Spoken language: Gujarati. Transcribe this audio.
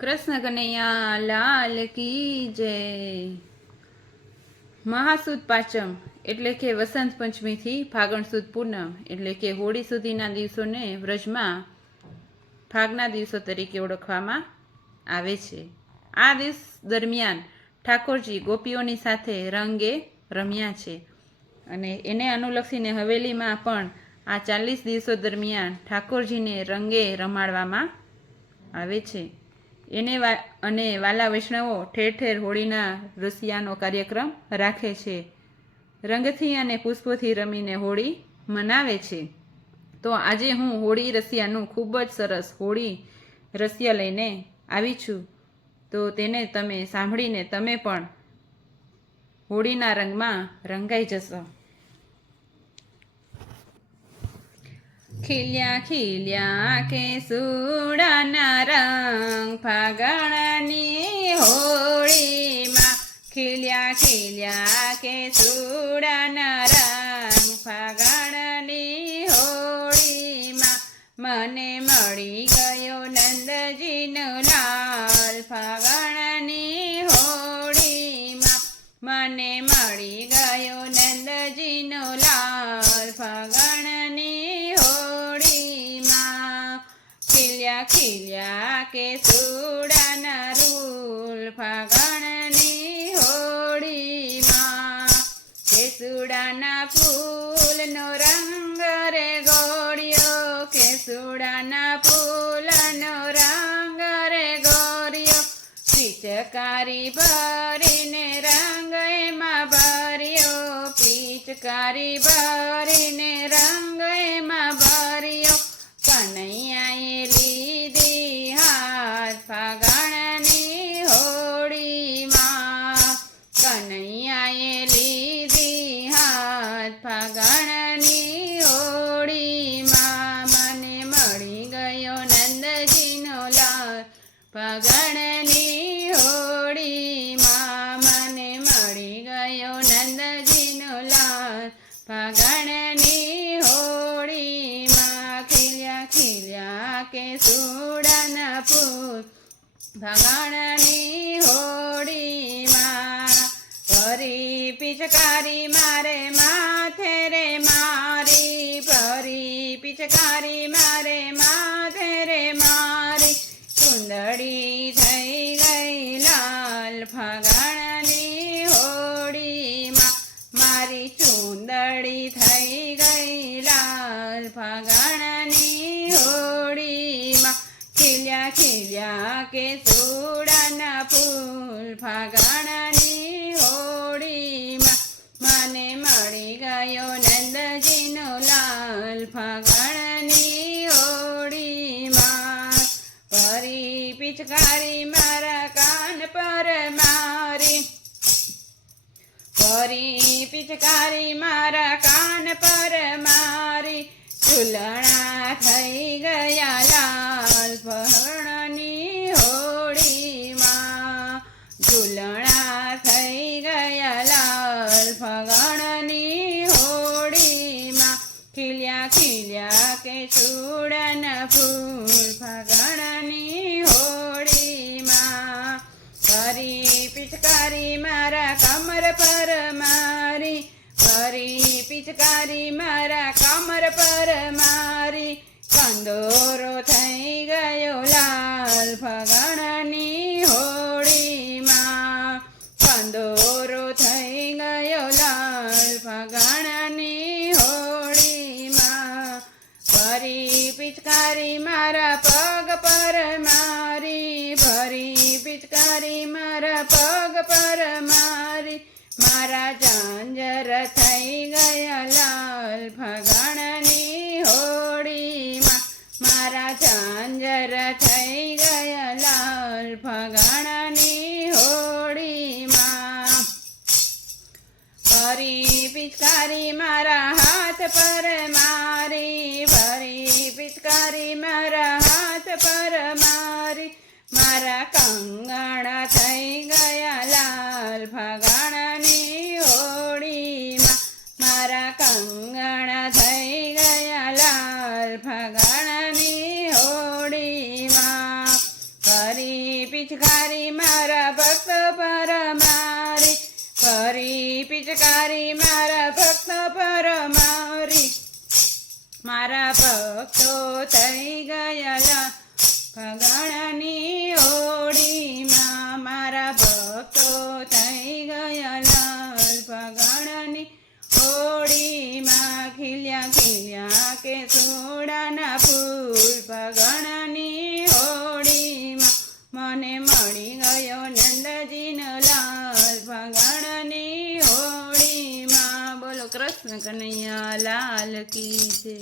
કૃષ્ણ કનૈયા લાલ કી જય. મહાસુદ પાંચમ, એટલે કે વસંત પંચમીથી ફાગણ સુદ પૂનમ, એટલે કે હોળી સુધીના દિવસોને વ્રજમાં ફાગના દિવસો તરીકે ઓળખવામાં આવે છે. આ દિવસ દરમિયાન ઠાકોરજી ગોપીઓની સાથે રંગે રમ્યા છે. અને એને અનુલક્ષીને હવેલીમાં પણ આ ચાલીસ દિવસો દરમિયાન ઠાકોરજીને રંગે રમાડવામાં આવે છે. એને વા, અને વાલા વૈષ્ણવો ઠેર ઠેર હોળીના રસિયાનો કાર્યક્રમ રાખે છે. રંગથી અને પુષ્પોથી રમીને હોળી મનાવે છે. તો આજે હું હોળી રસિયાનું ખૂબ જ સરસ હોળી રસિયા લઈને આવી છું. તો તેને તમે સાંભળીને તમે પણ હોળીના રંગમાં રંગાઈ જશો. ખીલ્યા ખીલ્યા કે સુડાના રંગ ફાગણની હોળીમાં. ખીલ્યા ખીલ્યા કે સુડાના રંગ ફાગણની હોળીમાં. મને મળી ગયો નંદજીનો લાલ કે સુડાના રૂલ ફાગણની હોળીમાં કેસુડાના ફૂલનો રંગ રે ગોળ્યો, કે સુડાના ફૂલનો રંગ રે ગોળ્યો. પિચકારી ભરીને રંગ એમાં ભર્યો, પિચકારી ભરીને રંગ એમાં ભર્યો. ફાગણની ઓળીમાં મને મળી ગયો નંદજીનો લાલ. ફાગણની ઓળીમાં મને મળી ગયો નંદજીનો લાલ. ફાગણની હોળીમાં ખીલ્યા ખીલ્યા કે સુડાના ફૂલ. ભગણની હોળીમાં ફરી પિચકારી મારે માથે રે મારી ફરી પિચકારી મારે માથે રે મારી. સુંદરી થઈ ગઈ લાલ ફગણની હોડીમાં, મારી ચુંદડી થઈ ગઈ લાલ ફાગણની હોડીમાં. ખીલ્યા ખીલ્યા કે સુડાના ફૂલ ફાગણની પિચકારી મારા કાન પર મારી. ફરી પિચકારી મારા કાન પર મારી. ચૂલણા થઈ ગયા લાલ પહણની હોળીમાં ચૂલણા થઈ ગયા લાલ ફગણની હોળીમાં ખીલ્યા ખીલ્યા કે ચૂડન ફૂલ પર મારી ફરી પિચકારી મારા કમર પર મારી. કંદોરો થઈ ગયો લાલ ફગણની હોળીમાં. કંદોરો થઈ ગયો લાલ ફગણની હોળીમાં. ફરી પિચકારી મારા પગ પર મારી. ફરી પિચકારી મારા પગ પર મારી. મારા ઝાંઝર થઈ ગયા લાલ ફગણની હોળીમાં મારા ઝાંઝર થઈ ગયા લાલ ફગણની હોળીમાં ફરી પિચકારી મારા હાથ પર પિચકારી મારા ભક્ત પર મારી ફરી પિચકારી મારા ભક્ત પર મારી મારા ભક્તો થઈ ગયેલા. ફગણની મને મળી ગયો નંદજીનો લાલ ભગણની હોળીમાં. બોલો કૃષ્ણ કનૈયા લાલ કી છે